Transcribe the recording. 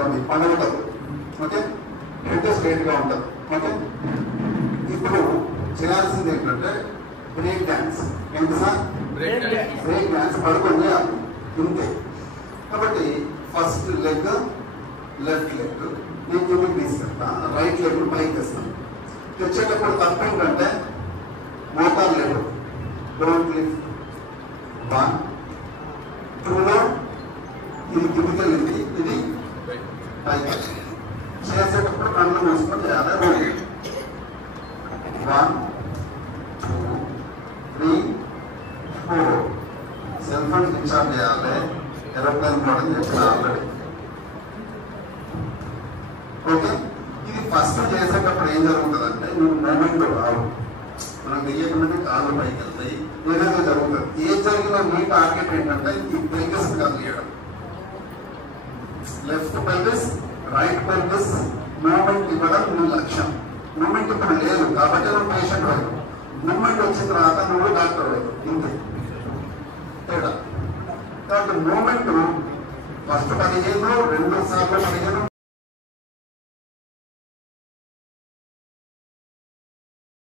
చూడండి పడవుతుంది. Okay, head straight గా ఉంటుంది. ఓకే, ఇప్పుడు చేయాల్సింది ఏంటంటే బ్రేక్ డాన్స్. ఎంత సార్? బ్రేక్ డాన్స్ పడుకొని చేయాలి ఇంతే. కాబట్టి ఫస్ట్ లెగ్ లెఫ్ట్ లెగ్ నేను కిందకి తీసుకెళ్తా, రైట్ లెగ్ పైకి తెస్తాను. తెచ్చేటప్పుడు తప్ప ఏంటంటే మోకాలు లేదు, డోంట్ లిఫ్ట్ 1 2లో ఇది కిందికి వెళ్ళింది, ఇది పైకి. చేసేటప్పుడు కళ్ళు మూసుకొని చేయాలి. 1 2 3 4 సెల్ ఫోన్ స్విచ్ ఆఫ్ చేయాలి. ఏరోప్లేన్ మోడల్ చెప్పిన ఆల్రెడీ. ఓకే, ఇది ఫస్ట్ చేసేటప్పుడు ఏం జరుగుతుందంటే నువ్వు మూమెంట్ రావు, మనం వెయ్యకుండా కాళ్ళు పైకి వెళ్తాయి, ఏదైనా జరుగుతుంది. ఏం జరిగినా మీ టార్గెట్ ఏంటంటే ఈ పెల్విస్ కలిగేయడం. Left pelvis right pelvis movement ఇవ్వడం నీ లక్ష్యం. మూమెంట్ ఇప్పుడు లేదు కాబట్టి నువ్వు పేషెంట్ అవ్వదు, మూమెంట్ వచ్చిన తర్వాత నువ్వు డాక్టర్ అవ్వదు. ఇంతే తేడా. కాబట్టి మూమెంట్ ఫస్ట్ 15 2 సార్లు